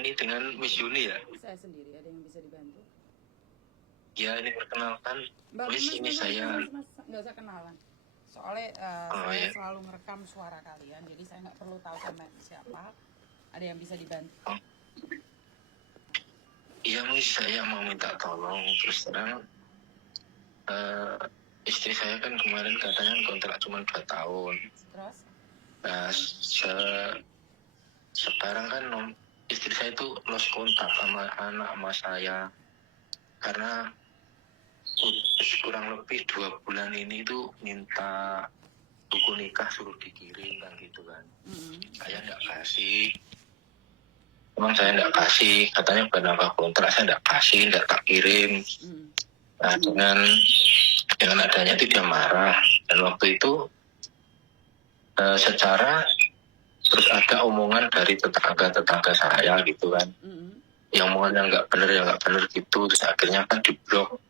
ini dengan Miss Yuni ya? Saya sendiri, ada yang bisa dibantu? Ya, ini perkenalkan. Miss, ini Mas, saya. nggak usah kenalan. Soalnya saya selalu merekam suara kalian, jadi saya nggak perlu tahu sama siapa. Ada yang bisa dibantu? Iya, Miss, saya mau minta tolong. Terus terang, istri saya kan kemarin katanya kontrak cuma 2 tahun. Terus? Nah, sekarang kan istri saya itu lost kontak sama anak sama saya. Karena kurang lebih 2 bulan ini tuh minta buku nikah suruh dikirim kan gitu kan. Saya nggak kasih. Emang saya nggak kasih, katanya penambah kontrak saya nggak kasih, nggak tak kirim. Nah, dengan adanya itu dia marah. Dan waktu itu secara terus ada omongan dari tetangga saya gitu kan, yang omongan yang nggak bener gitu. Terus akhirnya kan diblok.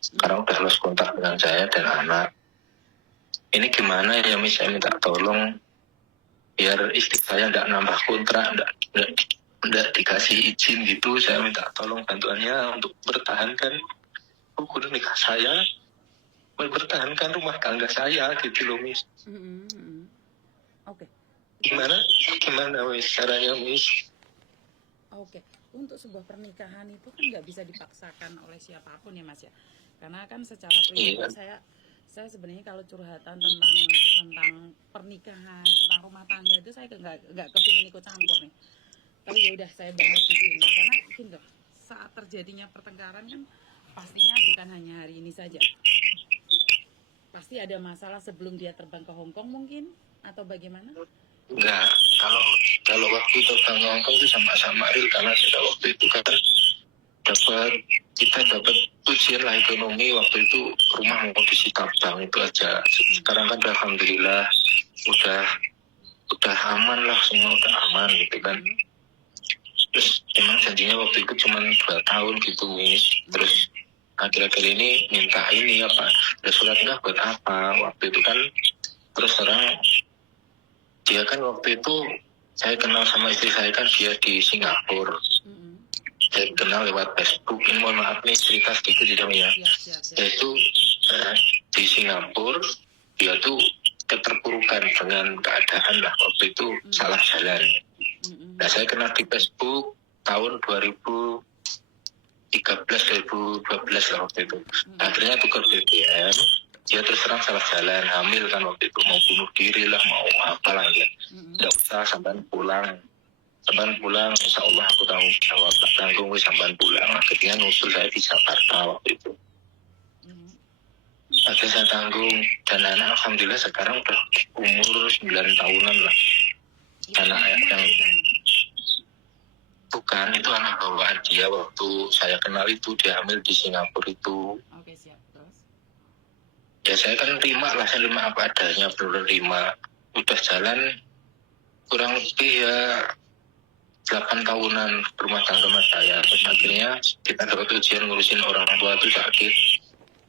Sekarang udah lost kontak dengan saya dan anak. Ini gimana ya, Miss? Saya minta tolong biar istri saya nggak nambah kontrak, nggak dikasih izin gitu. Saya minta tolong bantuannya untuk bertahankan buku nikah saya, bertahankan rumah tangga saya gitu loh, Miss. Oke. Gimana Miss caranya, Miss? Oke. Untuk sebuah pernikahan itu kan nggak bisa dipaksakan oleh siapapun ya, Mas ya. Karena kan secara pribadi saya sebenarnya kalau curhatan tentang pernikahan, tentang rumah tangga itu saya nggak kepingin ikut campur nih. Tapi ya udah saya bahas di sini karena mungkin loh, saat terjadinya pertengkaran kan pastinya bukan hanya hari ini saja. Pasti ada masalah sebelum dia terbang ke Hong Kong mungkin atau bagaimana? Enggak, kalau waktu terbang ke Hong Kong itu sama-sama real, karena sudah waktu itu kan kita dapat ujian lah ekonomi. Waktu itu rumah mau disita bank itu aja. Sekarang kan alhamdulillah udah aman lah, semua udah aman gitu kan. Terus emang janjinya waktu itu cuma 2 tahun gitu, Miss. Terus akhir-akhir ini minta ini apa, ada surat nikah buat apa? Waktu itu kan terus terang dia kan waktu itu saya kenal sama istri saya kan dia di Singapura. Saya kenal lewat Facebook. Ini mohon maaf nih cerita sedikit di dalam ya. Yaitu di Singapura dia tuh keterpurukan dengan keadaan lah waktu itu, salah jalan. Nah, saya kenal di Facebook tahun 2013 2012 lah waktu itu. Akhirnya tukar BBM, dia terus terang salah jalan, hamil kan waktu itu, mau bunuh diri lah, mau apa lah ya. Tidak usah, sampai pulang, insya Allah aku tanggung jawab, tanggung sampai pulang. Akhirnya nusul saya di Jakarta waktu itu. Akhirnya saya tanggung, dan anak alhamdulillah sekarang udah umur 9 tahunan lah. Anak yang bukan, itu anak bawaan dia waktu saya kenal itu, dia hamil di Singapura itu. Oke, siap. Terus? Ya saya kan terima lah, saya terima apa adanya, belum terima. Udah jalan kurang lebih ya 8 tahunan rumah tangga sama saya. Terus akhirnya kita dapat ujian ngurusin orang tua itu sakit.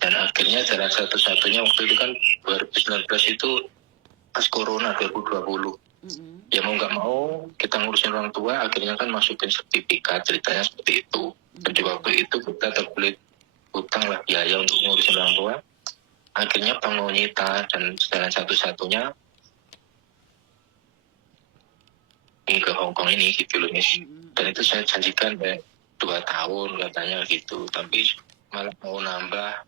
Dan akhirnya jalan satu-satunya waktu itu kan 2019 itu pas Corona 2020. Ya mau nggak mau kita ngurusin orang tua, akhirnya kan masukin sertifikat, ceritanya seperti itu. Jadi waktu itu kita terbelit hutang lah, biaya untuk ngurusin orang tua. Akhirnya pengonyita dan jalan satu-satunya ini ke Hong Kong ini gitu loh, Miss. Dan itu saya janjikan 2 tahun katanya gitu, tapi malah mau nambah,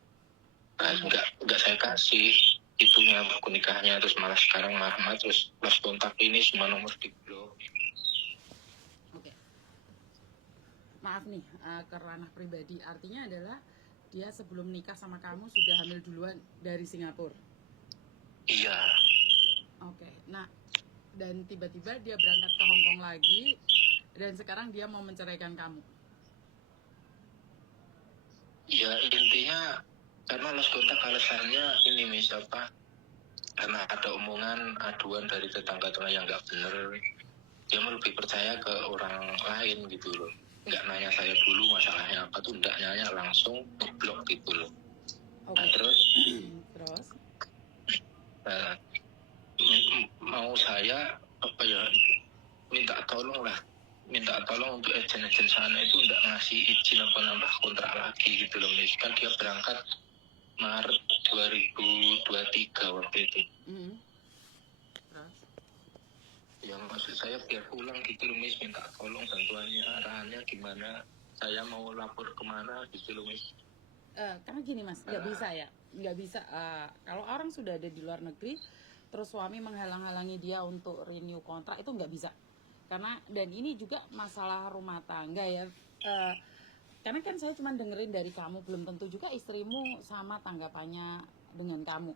nggak saya kasih itunya buku nikahnya. Terus malah sekarang Mahmad terus lost kontak ini semua nomor di blok. Oke. Maaf nih, ke ranah pribadi, artinya adalah dia sebelum nikah sama kamu sudah hamil duluan dari Singapura? Iya. Oke, nah dan tiba-tiba dia berangkat ke Hong Kong lagi dan sekarang dia mau menceraikan kamu? Ya intinya karena lost kontak alasannya ini, Miss, apa, karena ada omongan aduan dari tetangga-tetangga yang nggak bener. Dia lebih percaya ke orang lain gitu loh, nggak nanya saya dulu masalahnya apa tuh, nggak nanya, langsung ngeblok gitu loh. Nah, terus mau saya apa ya, minta tolong lah minta tolong untuk agen-agen sana itu nggak ngasih izin apa nambah kontrak lagi gitu loh Miss. Kan dia berangkat Maret 2023 waktu itu. Terus? Ya maksud saya biar pulang gitu loh Miss, minta tolong bantuannya, arahannya gimana, saya mau lapor kemana gitu loh Miss. Karena gini mas, nggak bisa ya, nggak bisa. Kalau orang sudah ada di luar negeri, terus suami menghalang-halangi dia untuk renew kontrak itu nggak bisa. Karena dan ini juga masalah rumah tangga ya. Karena kan saya cuma dengerin dari kamu, belum tentu juga istrimu sama tanggapannya dengan kamu.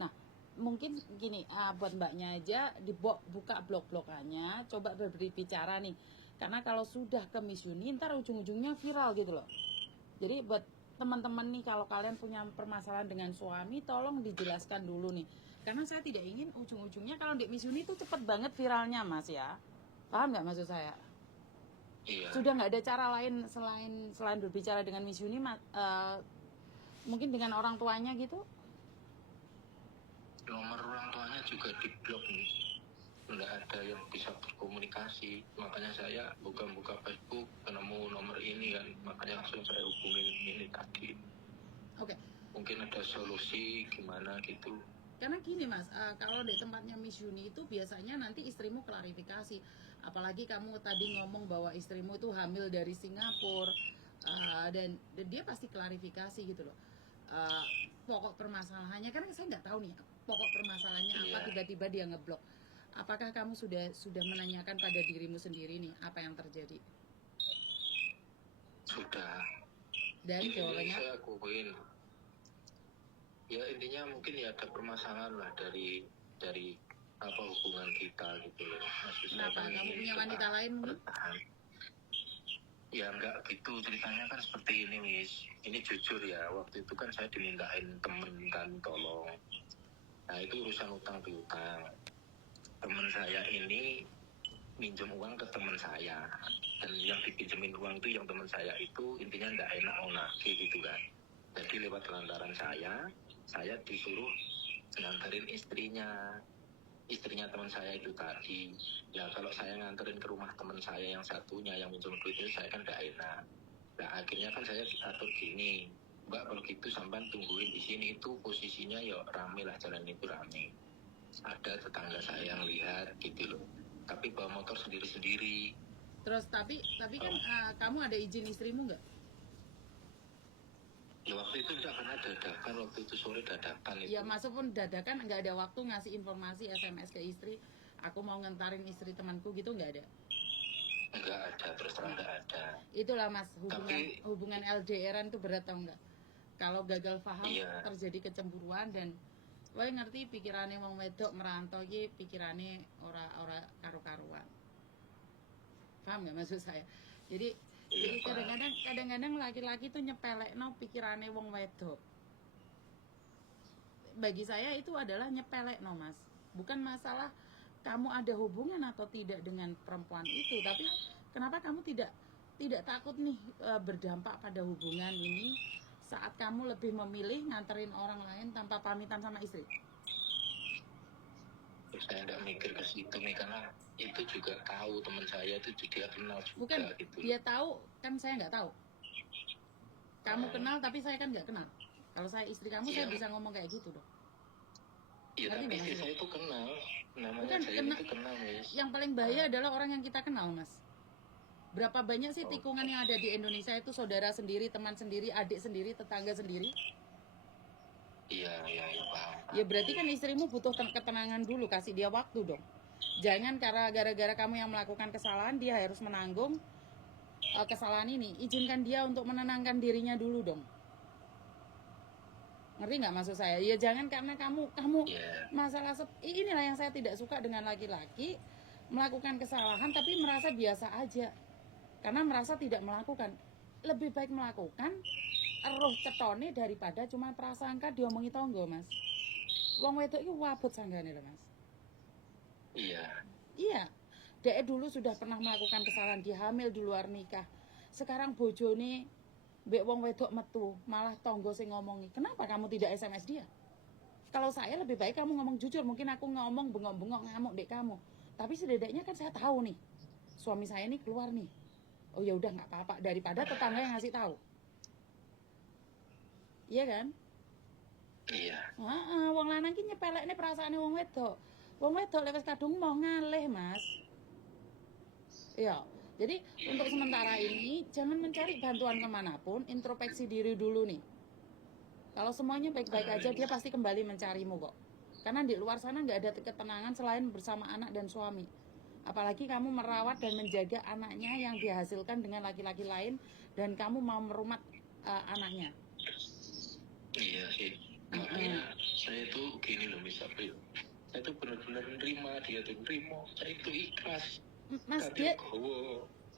Nah, mungkin gini, buat mbaknya aja dibuka blog-blogannya, coba berbicara nih. Karena kalau sudah ke Miss Yuni, ntar ujung-ujungnya viral gitu loh. Jadi buat teman-teman nih, kalau kalian punya permasalahan dengan suami, tolong dijelaskan dulu nih. Karena saya tidak ingin ujung-ujungnya kalau di Miss Yuni itu cepet banget viralnya mas ya. Paham nggak maksud saya? Iya. Sudah nggak ada cara lain selain berbicara dengan Miss Yuni, mungkin dengan orang tuanya gitu. Nomor orang tuanya juga diblok nih, nggak ada yang bisa berkomunikasi, makanya saya buka Facebook ketemu nomor ini kan, makanya langsung saya hubungin ini tadi. Oke. Mungkin ada solusi gimana gitu. Karena gini mas, kalau di tempatnya Miss Yuni itu biasanya nanti istrimu klarifikasi. Apalagi kamu tadi ngomong bahwa istrimu itu hamil dari Singapura, dan dia pasti klarifikasi gitu loh. Pokok permasalahannya, karena saya nggak tahu nih pokok permasalahannya apa, tiba-tiba dia ngeblok. Apakah kamu sudah menanyakan pada dirimu sendiri nih apa yang terjadi? Sudah. Dan jawabannya? Saya akuin. Ya intinya mungkin ya ada permasalahan lah dari apa hubungan kita gitu loh. Kenapa? Kamu punya wanita lain mungkin? Ya enggak gitu, ceritanya kan seperti ini Miss. Ini jujur ya, waktu itu kan saya dimintain temen kan tolong. Nah itu urusan utang piutang. Temen saya ini minjem uang ke teman saya, dan yang dipinjemin uang itu yang teman saya itu intinya nggak enak mau nagih gitu kan. Jadi lewat lantaran saya disuruh nganterin istrinya teman saya itu tadi. Ya kalau saya nganterin ke rumah teman saya yang satunya yang minjem duit itu, saya kan nggak enak. Nah akhirnya kan saya diatur gini, Mbak kalau gitu sampai tungguin di sini, itu posisinya ya rame lah, jalan itu rame. Ada tetangga saya yang lihat gitu loh, tapi bawa motor sendiri-sendiri. Terus tapi kan kamu ada izin istrimu nggak? Ya waktu itu enggak, karena dadakan, waktu itu sore dadakan itu. Ya masuk pun dadakan, nggak ada waktu ngasih informasi SMS ke istri, aku mau ngantarin istri temanku gitu, nggak ada? Enggak ada, terus terang enggak ada. Itulah mas, Tapi hubungan LDRan itu berat tau nggak? Kalau gagal paham iya, terjadi kecemburuan, dan kowe ngerti pikirannya wong wedok merantau iki, pikirannya ora karu-karuan. Paham nggak maksud saya? Jadi iya, kadang-kadang laki-laki tuh nyepelekno pikirannya wong wedok. Bagi saya itu adalah nyepelekno mas. Bukan masalah kamu ada hubungan atau tidak dengan perempuan itu, tapi kenapa kamu tidak takut nih berdampak pada hubungan ini saat kamu lebih memilih nganterin orang lain tanpa pamitan sama istri? saya enggak mikir ke situ nih, karena itu juga tahu teman saya itu dia kenal juga. Bukan gitu. Dia tahu kan, saya nggak tahu. Kamu kenal tapi saya kan nggak kenal. Kalau saya istri kamu, saya bisa ngomong kayak gitu dong. Iya, tapi istri saya itu kenal. Namanya bukan saya itu kenal Miss. Yang paling bahaya adalah orang yang kita kenal mas. Berapa banyak sih tikungan yang ada di Indonesia itu saudara sendiri, teman sendiri, adik sendiri, tetangga sendiri? Iya, paham. Ya berarti kan istrimu butuh ketenangan dulu, kasih dia waktu dong. Jangan karena gara-gara kamu yang melakukan kesalahan, dia harus menanggung kesalahan ini. Izinkan dia untuk menenangkan dirinya dulu dong. Ngerti nggak maksud saya? Ya jangan karena kamu masalah inilah yang saya tidak suka dengan laki-laki melakukan kesalahan tapi merasa biasa aja. Karena merasa tidak melakukan. Lebih baik melakukan roh cetone daripada cuma prasangka diomongi tonggo mas. Wong wedok itu wabut sanggane lho mas. Iya. Dia dulu sudah pernah melakukan kesalahan, dia hamil di luar nikah. Sekarang bojone mbek wong wedok metu, malah tonggo sing ngomongi. Kenapa kamu tidak SMS dia? Kalau saya lebih baik kamu ngomong jujur. Mungkin aku ngomong bengok-bengok ngamuk dek kamu. Tapi setidaknya kan saya tahu nih. suami saya ini keluar nih. Oh ya udah nggak apa-apa, daripada tetangga yang ngasih tahu. Iya kan? Iya. Wong lanang ki nyepelekne perasaane wong wedok. Wong wedok lek wis kadung mau ngalih, Mas. Iya. Jadi untuk sementara ini jangan mencari bantuan kemanapun, introspeksi diri dulu nih. Kalau semuanya baik-baik aja, dia pasti kembali mencarimu kok. Karena di luar sana nggak ada ketenangan selain bersama anak dan suami. Apalagi kamu merawat dan menjaga anaknya yang dihasilkan dengan laki-laki lain, dan kamu mau merumat anaknya. Iya sih. Makanya saya tuh gini loh misalnya, saya tuh benar-benar nerima, dia tuh nerima, saya itu ikhlas. Mas, Tapi dia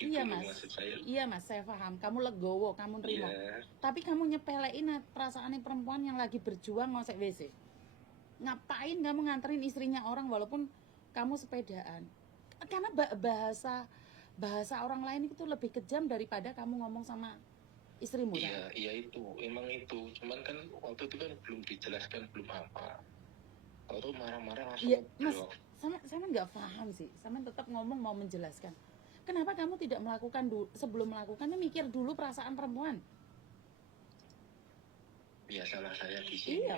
iya Mas. maksud saya. Iya Mas, saya paham. Kamu legowo, kamu nerima. Iya. Tapi kamu nyepelein perasaan perempuan yang lagi berjuang ngosek WC. Ngapain kamu nganterin istrinya orang walaupun kamu sepedaan? Karena bahasa orang lain itu lebih kejam daripada kamu ngomong sama istrimu. Iya, iya itu, emang itu. Cuman kan waktu itu kan belum dijelaskan, belum apa. Kalau marah-marah langsung. Iya, Mas, sama nggak paham sih. Sama tetap ngomong mau menjelaskan. Kenapa kamu tidak melakukan sebelum melakukannya mikir dulu perasaan perempuan? Ya salah saya di sini. Iya,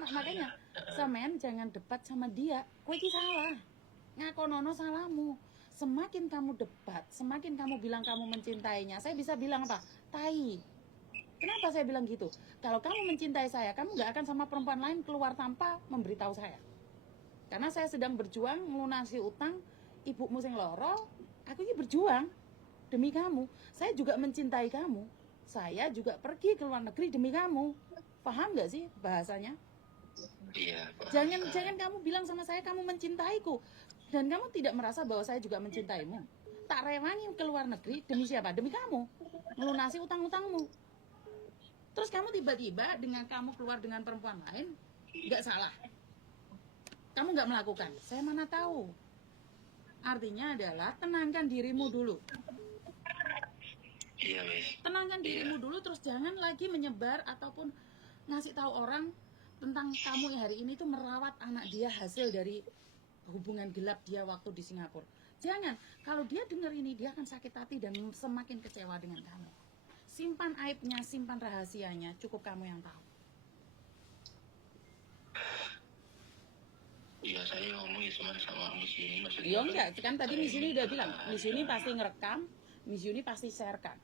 makanya sampean jangan debat sama dia. Kowe iki salah. Ngakonono salahmu. Semakin kamu debat, semakin kamu bilang kamu mencintainya, saya bisa bilang apa? Tai. Kenapa saya bilang gitu? Kalau kamu mencintai saya, kamu nggak akan sama perempuan lain keluar tanpa memberitahu saya. Karena saya sedang berjuang melunasi utang ibumu sing loro, aku ini berjuang demi kamu. Saya juga mencintai kamu. Saya juga pergi ke luar negeri demi kamu. Paham nggak sih bahasanya? Iya. Jangan kamu bilang sama saya kamu mencintaiku dan kamu tidak merasa bahwa saya juga mencintaimu. Tak rewangi ke luar negeri demi siapa? Demi kamu. Melunasi utang-utangmu. Terus kamu tiba-tiba dengan kamu keluar dengan perempuan lain, nggak salah. Kamu nggak melakukan. Saya mana tahu. Artinya adalah tenangkan dirimu dulu. Iya, Wes. Tenangkan dirimu dulu, terus jangan lagi menyebar ataupun ngasih tahu orang tentang kamu hari ini tuh merawat anak dia hasil dari hubungan gelap dia waktu di Singapura. Jangan. Kalau dia dengar ini, dia akan sakit hati dan semakin kecewa dengan kamu. Simpan aibnya, simpan rahasianya, cukup kamu yang tahu. Iya, saya ngomongin sama Miss Yuni maksudnya. Iya enggak, kan tadi Miss Yuni udah bilang, Miss Yuni pasti ngerekam, Miss Yuni pasti sharekan.